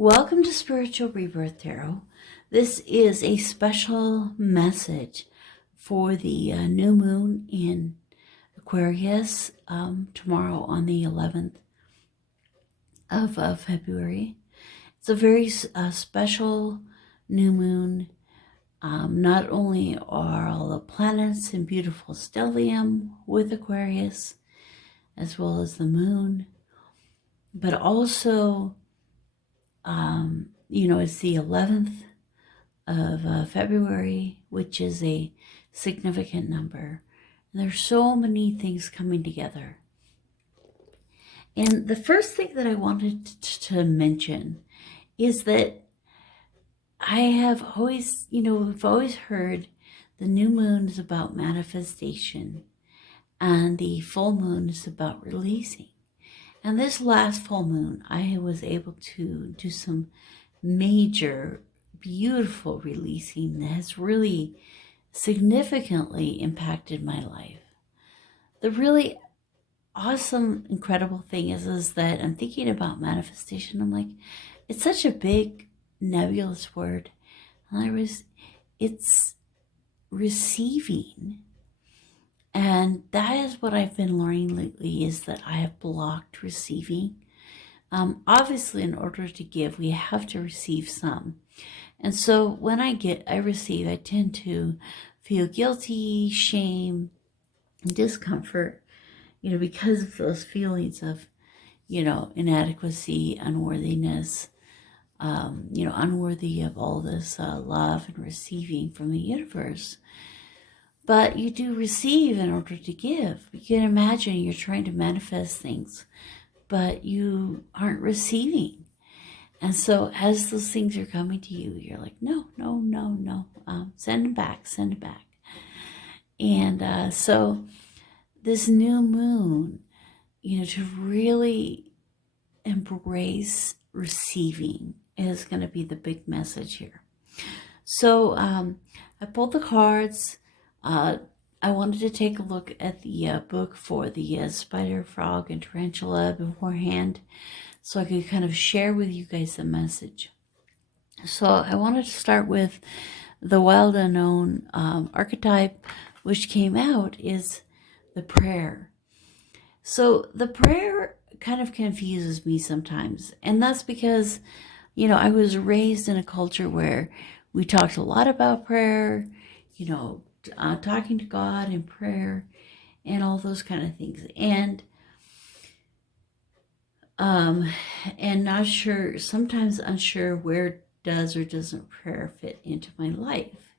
Welcome to Spiritual Rebirth Tarot. This is a special message for the new moon in Aquarius tomorrow on the 11th of February. It's a very special new moon. Not only are all the planets in beautiful stellium with Aquarius, as well as the moon, but also it's the 11th of February, which is a significant number. And there's so many things coming together. And the first thing that I wanted to mention is that I have always, we've always heard the new moon is about manifestation and the full moon is about releasing. And this last full moon, I was able to do some major, beautiful releasing that has really significantly impacted my life. The really awesome, incredible thing is that I'm thinking about manifestation. I'm like, it's such a big, nebulous word. And it's receiving. And that is what I've been learning lately, is that I have blocked receiving. Obviously, in order to give, we have to receive some. And so when I receive, I tend to feel guilty, shame, and discomfort, because of those feelings of, inadequacy, unworthiness, unworthy of all this love and receiving from the universe. But you do receive in order to give. You can imagine you're trying to manifest things, but you aren't receiving. And so as those things are coming to you, you're like, no. Send them back. And so this new moon, to really embrace receiving is going to be the big message here. So I pulled the cards. I wanted to take a look at the book for the spider, frog, and tarantula beforehand, so I could kind of share with you guys the message. So I wanted to start with the wild unknown archetype, which came out, is the prayer. So the prayer kind of confuses me sometimes, and that's because, I was raised in a culture where we talked a lot about prayer, talking to God in prayer and all those kind of things. And not sure, sometimes unsure where does or doesn't prayer fit into my life.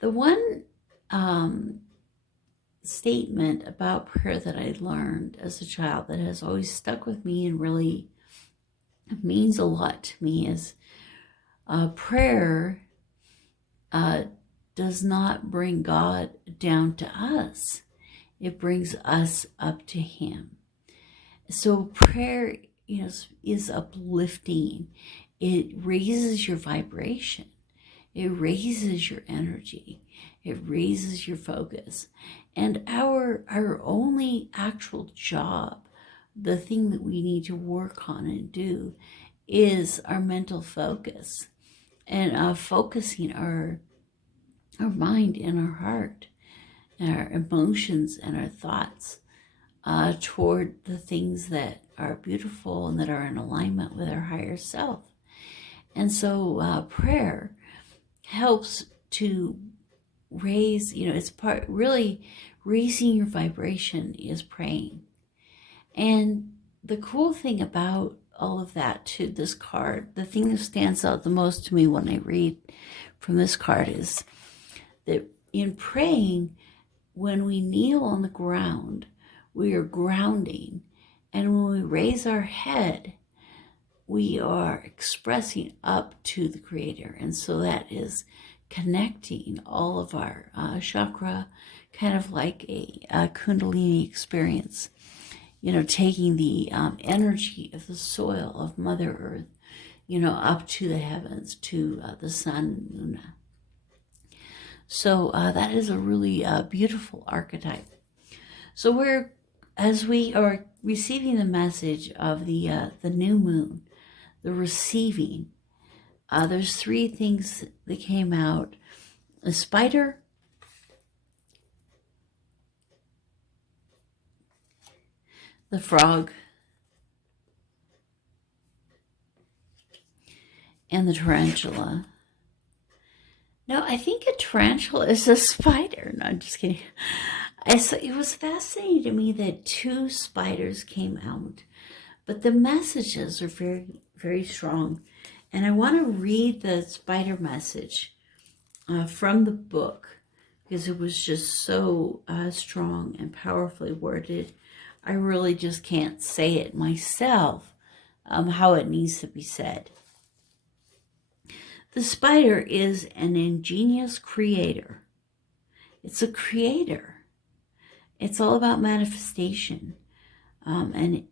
The one statement about prayer that I learned as a child that has always stuck with me and really means a lot to me is prayer does not bring God down to us. It brings us up to Him. So prayer, is uplifting. It raises your vibration. It raises your energy. It raises your focus. And our only actual job, the thing that we need to work on and do, is our mental focus and focusing our mind and our heart, and our emotions and our thoughts toward the things that are beautiful and that are in alignment with our higher self. And so prayer helps to raise, it's really raising your vibration is praying. And the cool thing about all of that, to this card, the thing that stands out the most to me when I read from this card is that in praying, when we kneel on the ground, we are grounding. And when we raise our head, we are expressing up to the Creator. And so that is connecting all of our chakra, kind of like a Kundalini experience, taking the energy of the soil of Mother Earth, up to the heavens, to the sun and Luna. So that is a really beautiful archetype. So as we are receiving the message of the new moon, the receiving. There's three things that came out: the spider, the frog, and the tarantula. No, I think a tarantula is a spider. No, I'm just kidding. It was fascinating to me that two spiders came out, but the messages are very, very strong. And I want to read the spider message from the book, because it was just so strong and powerfully worded. I really just can't say it myself, how it needs to be said. The spider is an ingenious creator. It's a creator. It's all about manifestation, and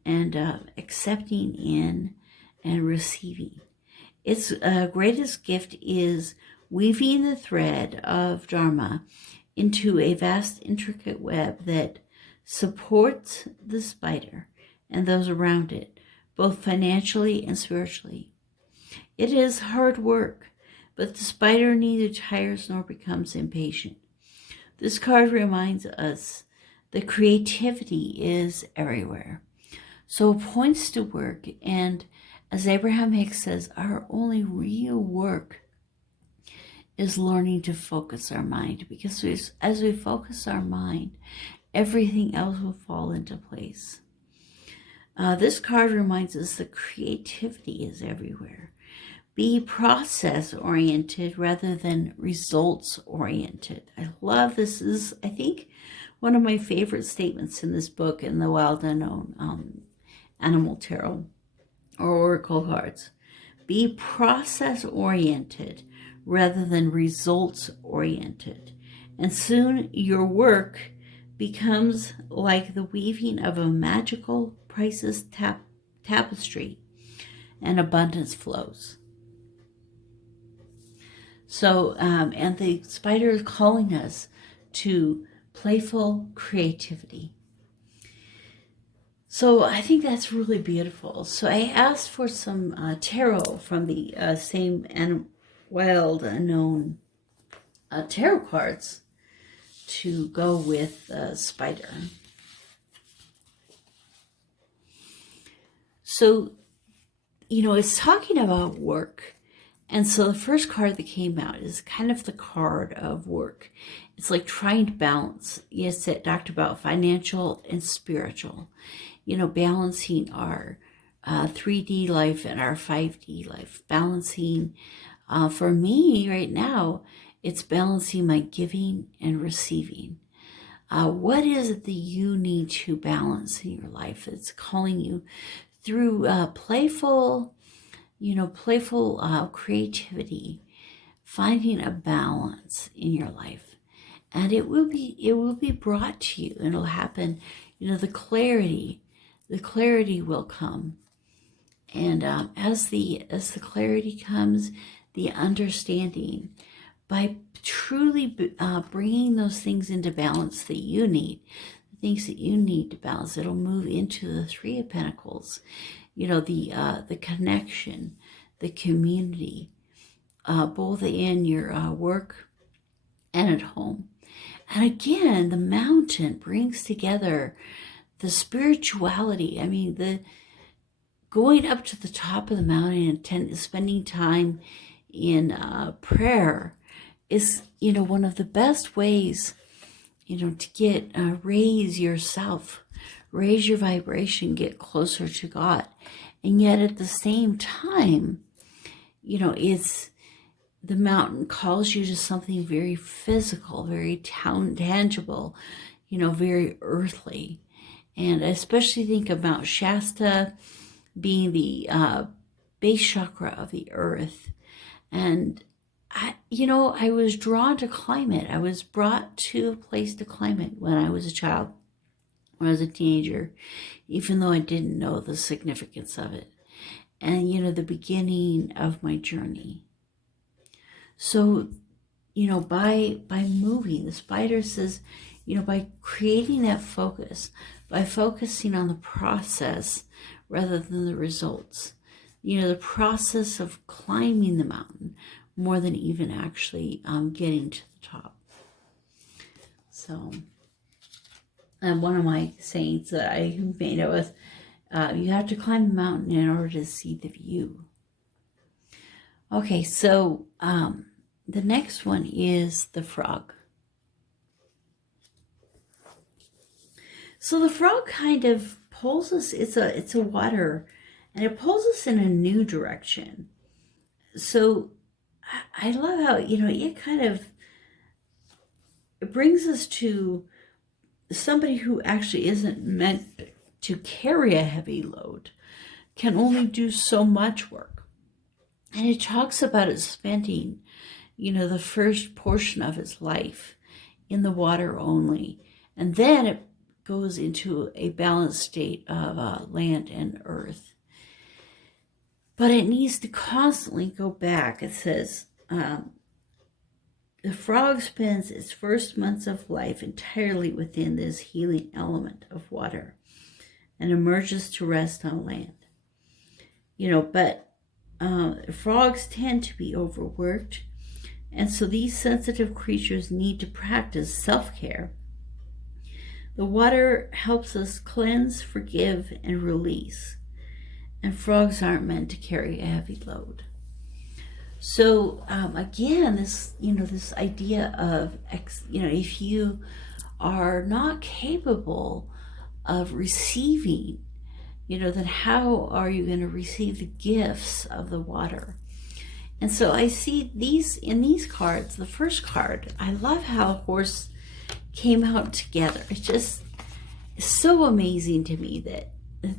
accepting in and receiving. Its greatest gift is weaving the thread of Dharma into a vast, intricate web that supports the spider and those around it, both financially and spiritually. It is hard work, but the spider neither tires nor becomes impatient. This card reminds us that creativity is everywhere. So it points to work, and as Abraham Hicks says, our only real work is learning to focus our mind, because as we focus our mind, everything else will fall into place. This card reminds us that creativity is everywhere. Be process-oriented rather than results-oriented. I love this. This is, I think, one of my favorite statements in this book, in the Wild Unknown Animal Tarot or Oracle cards. Be process-oriented rather than results-oriented. And soon your work becomes like the weaving of a magical, priceless tapestry, and abundance flows. So, and the spider is calling us to playful creativity. So I think that's really beautiful. So I asked for some tarot from the same Wild Unknown tarot cards to go with spider. So, it's talking about work. And so the first card that came out is kind of the card of work. It's like trying to balance. Yes, it talked about financial and spiritual. Balancing our 3D life and our 5D life. Balancing, for me right now, it's balancing my giving and receiving. What is it that you need to balance in your life? It's calling you through playful creativity, finding a balance in your life, and it will be brought to you, and it'll happen. The clarity will come, and as the clarity comes, the understanding, by truly bringing those things into balance that you need, the things that you need to balance, it'll move into the Three of Pentacles. The connection, the community, both in your work and at home. And again, the mountain brings together the spirituality. I mean, the going up to the top of the mountain and spending time in prayer is, one of the best ways, to get, raise yourself, raise your vibration, get closer to God. And yet at the same time, it's, the mountain calls you to something very physical, very tangible, very earthly. And I especially think of Mount Shasta being the base chakra of the earth. And I was drawn to climb it. I was brought to a place to climb it when I was a child, when I was a teenager, even though I didn't know the significance of it. And, the beginning of my journey. So, by moving, the spider says, by creating that focus, by focusing on the process rather than the results, the process of climbing the mountain more than even actually getting to the top. So, and one of my sayings that I made it was, you have to climb the mountain in order to see the view. Okay, so the next one is the frog. So the frog kind of pulls us, it's a water, and it pulls us in a new direction. So I love how, it kind of, it brings us to somebody who actually isn't meant to carry a heavy load, can only do so much work. And it talks about it spending, the first portion of its life in the water only. And then it goes into a balanced state of land and earth. But it needs to constantly go back. It says, the frog spends its first months of life entirely within this healing element of water and emerges to rest on land. But frogs tend to be overworked, and so these sensitive creatures need to practice self-care. The water helps us cleanse, forgive, and release, and frogs aren't meant to carry a heavy load. So again, this idea of, if you are not capable of receiving, then how are you going to receive the gifts of the water? And so I see in these cards, the first card, I love how a horse came out together. It's just so amazing to me that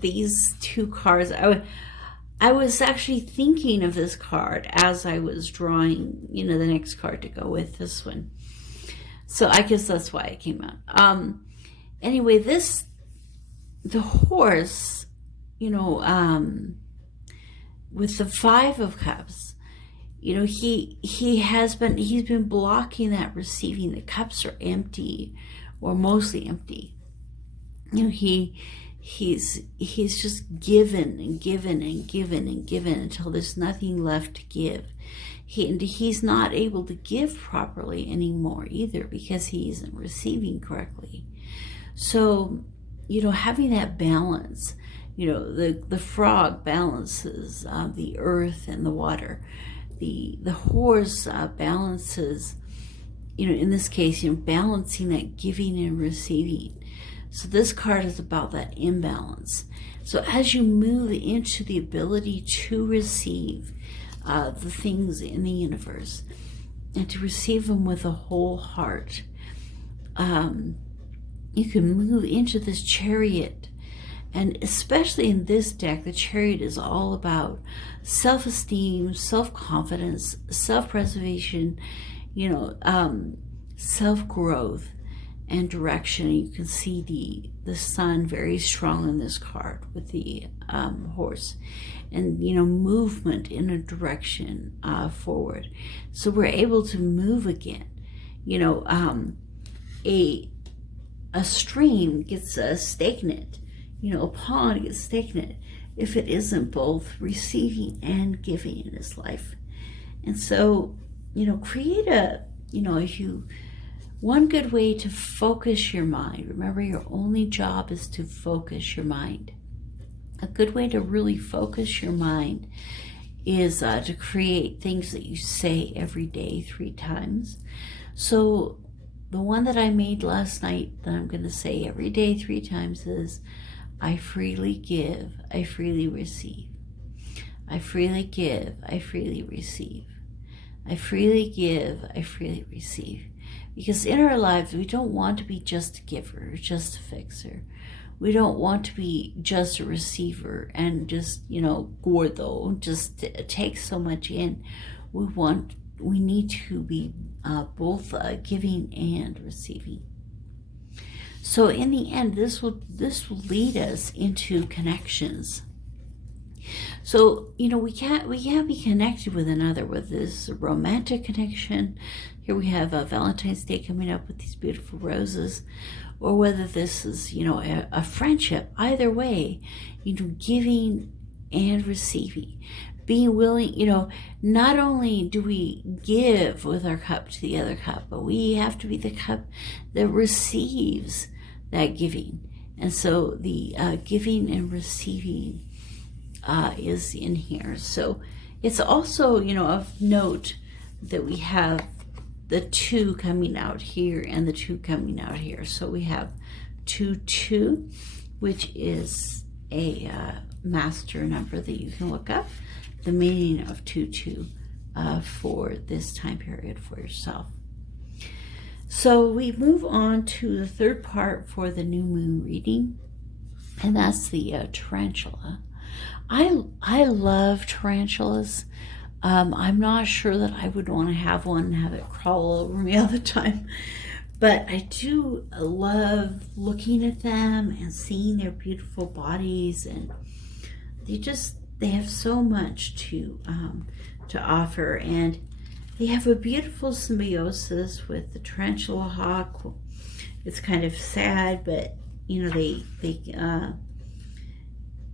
these two cards, I was actually thinking of this card as I was drawing, the next card to go with this one. So I guess that's why it came out. Anyway, the horse, with the Five of Cups, he's been blocking that receiving. The cups are empty, or mostly empty. He's just given and given and given and given until there's nothing left to give. He's not able to give properly anymore either, because he isn't receiving correctly. So, having that balance, the frog balances the earth and the water. The horse balances, in this case, balancing that giving and receiving. So this card is about that imbalance. So as you move into the ability to receive the things in the universe, and to receive them with a whole heart, you can move into this Chariot. And especially in this deck, the Chariot is all about self-esteem, self-confidence, self-preservation, self-growth and direction. You can see the sun very strong in this card with the horse, and movement in a direction forward. So we're able to move again. A stream gets stagnant. A pond gets stagnant if it isn't both receiving and giving in its life. And so, create one good way to focus your mind. Remember, your only job is to focus your mind. A good way to really focus your mind is to create things that you say every day 3 times. So the one that I made last night that I'm going to say every day 3 times is, I freely give, I freely receive. I freely give, I freely receive. I freely give, I freely receive. Because in our lives, we don't want to be just a giver, or just a fixer. We don't want to be just a receiver and just, gordo, just take so much in. We need to be both giving and receiving. So in the end, this will lead us into connections. So, we can't be connected with another, whether this is a romantic connection. Here we have Valentine's Day coming up with these beautiful roses, or whether this is, a friendship. Either way, giving and receiving. Being willing, you know, not only do we give with our cup to the other cup, but we have to be the cup that receives that giving. And so the giving and receiving is in here. So it's also, you know, of note that we have the 2 coming out here and the 2 coming out here. So we have 2-2, which is a master number that you can look up the meaning of 2-2 for this time period for yourself. So we move on to the third part for the new moon reading, and that's the tarantula. I love tarantulas. I'm not sure that I would want to have one and have it crawl over me all the time, but I do love looking at them and seeing their beautiful bodies, and they have so much to offer, and they have a beautiful symbiosis with the tarantula hawk. It's kind of sad, but you know,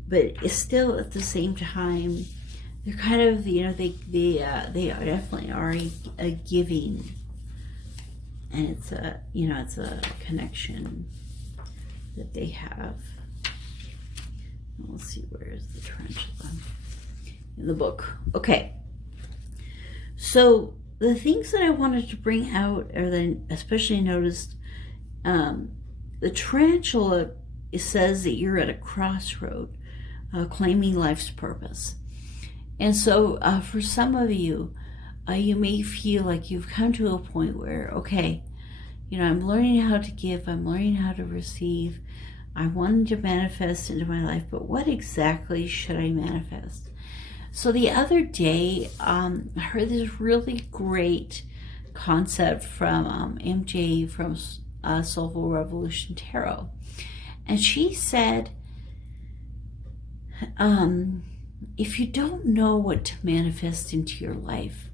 but it's still at the same time, they're kind of, you know, they definitely are a giving, and it's a, you know, it's a connection that they have. We'll see, where is the tarantula in the book? Okay, so the things that I wanted to bring out, or then especially noticed, the tarantula, it says that you're at a crossroad, claiming life's purpose. And so for some of you, you may feel like you've come to a point where, okay, you know, I'm learning how to give, I'm learning how to receive, I wanted to manifest into my life, but what exactly should I manifest? So the other day, I heard this really great concept from MJ from Soulful Revolution Tarot. And she said, if you don't know what to manifest into your life,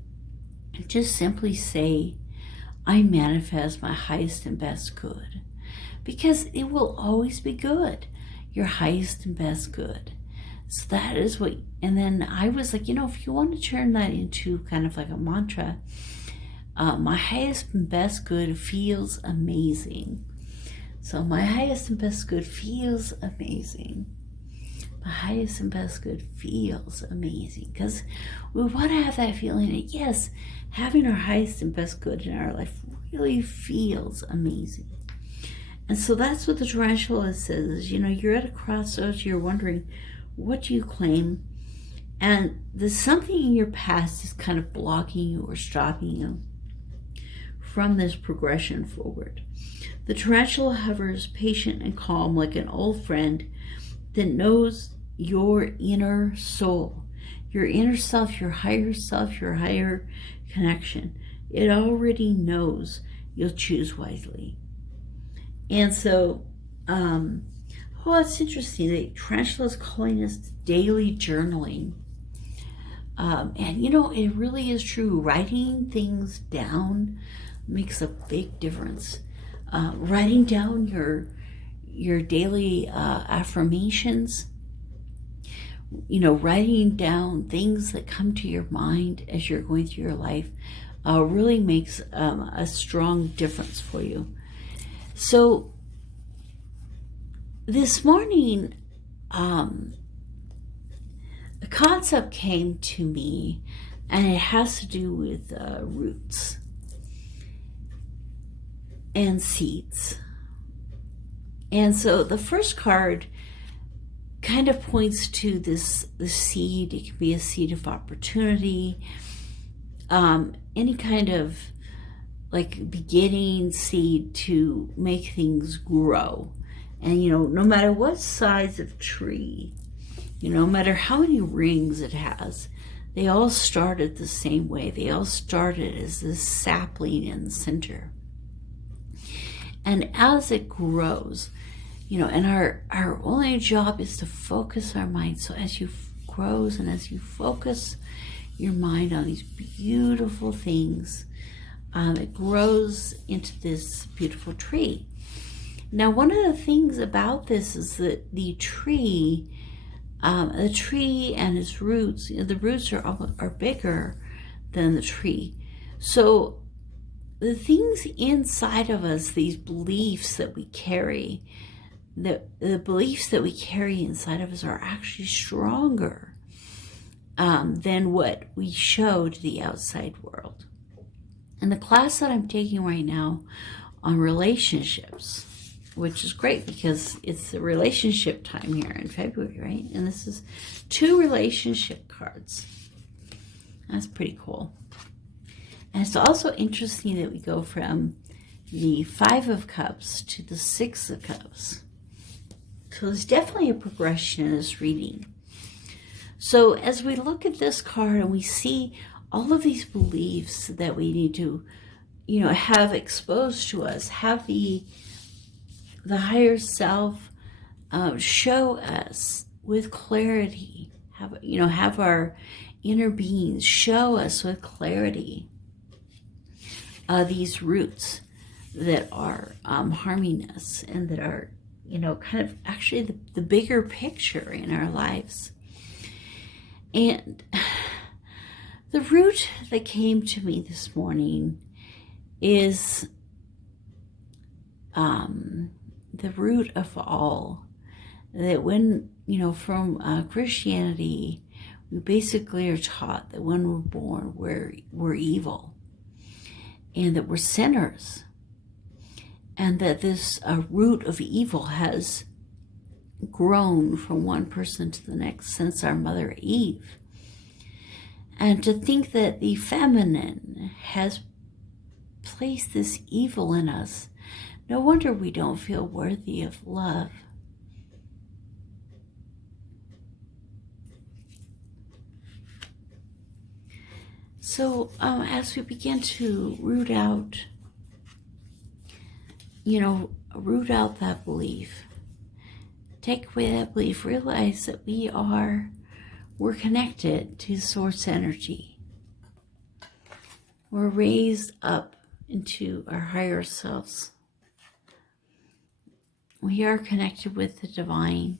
just simply say, I manifest my highest and best good. Because it will always be good, your highest and best good. So that is what, and then I was like, you know, if you want to turn that into kind of like a mantra, my highest and best good feels amazing. So my highest and best good feels amazing. My highest and best good feels amazing. Because we want to have that feeling that, yes, having our highest and best good in our life really feels amazing. And so that's what the tarantula says, you know, you're at a crossroads, you're wondering, what do you claim? And there's something in your past is kind of blocking you or stopping you from this progression forward. The tarantula hovers patient and calm like an old friend that knows your inner soul, your inner self, your higher connection. It already knows you'll choose wisely. And so, it's interesting that tarantula is calling us daily journaling. And you know, it really is true. Writing things down makes a big difference. Writing down your daily affirmations, you know, writing down things that come to your mind as you're going through your life really makes a strong difference for you. So this morning, a concept came to me, and it has to do with roots and seeds. And so the first card kind of points to the seed. It can be a seed of opportunity, any kind of like beginning seed to make things grow. And you know, no matter what size of tree, you know, no matter how many rings it has, they all started the same way. They all started as this sapling in the center. And as it grows, you know, and our only job is to focus our mind. So as you grows and as you focus your mind on these beautiful things, it grows into this beautiful tree. Now, one of the things about this is that the tree the tree and its roots, the roots are bigger than the tree. So the things inside of us, these beliefs that we carry, the beliefs that we carry inside of us are actually stronger than what we show to the outside world. And the class that I'm taking right now on relationships, which is great because it's the relationship time here in February, right? And this is 2 relationship cards. That's pretty cool. And it's also interesting that we go from the 5 of Cups to the 6 of Cups. So there's definitely a progression in this reading. So as we look at this card and we see all of these beliefs that we need to, have exposed to us, have the higher self show us with clarity, have our inner beings show us with clarity these roots that are harming us and that are, kind of actually the bigger picture in our lives. And the root that came to me this morning is the root of all. That when, from Christianity, we basically are taught that when we're born, we're evil and that we're sinners. And that this root of evil has grown from one person to the next since our mother Eve. And to think that the feminine has placed this evil in us, no wonder we don't feel worthy of love. So as we begin to root out that belief, take away that belief, realize that we're connected to source energy. We're raised up into our higher selves. We are connected with the divine.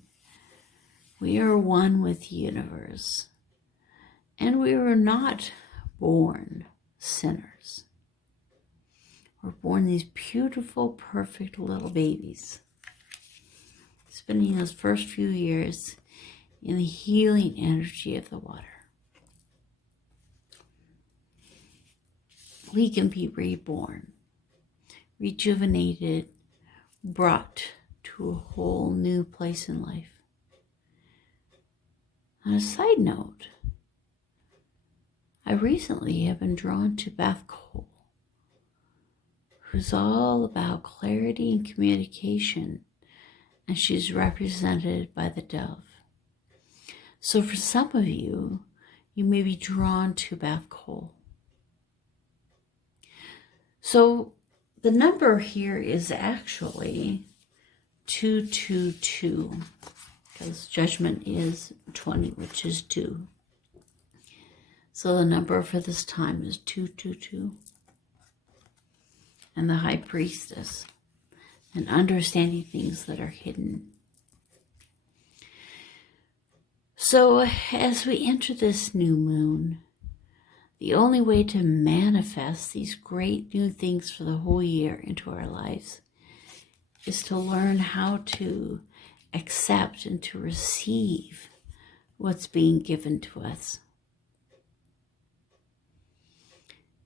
We are one with the universe. And we were not born sinners. We're born these beautiful, perfect little babies, spending those first few years in the healing energy of the water. We can be reborn, rejuvenated, brought to a whole new place in life. On a side note, I recently have been drawn to Beth Cole, who's all about clarity and communication, and she's represented by the dove. So for some of you, you may be drawn to Beth Cole. So the number here is actually 222, because judgment is 20, which is 2. So the number for this time is 222. And the High Priestess, and understanding things that are hidden. So as we enter this new moon, the only way to manifest these great new things for the whole year into our lives is to learn how to accept and to receive what's being given to us.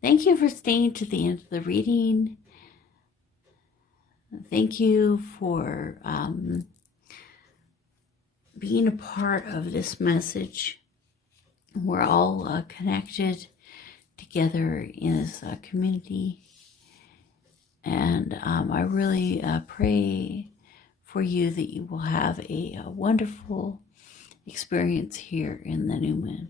Thank you for staying to the end of the reading. Thank you for being a part of this message. We're all connected together in this community. And I really pray for you that you will have a wonderful experience here in the new moon.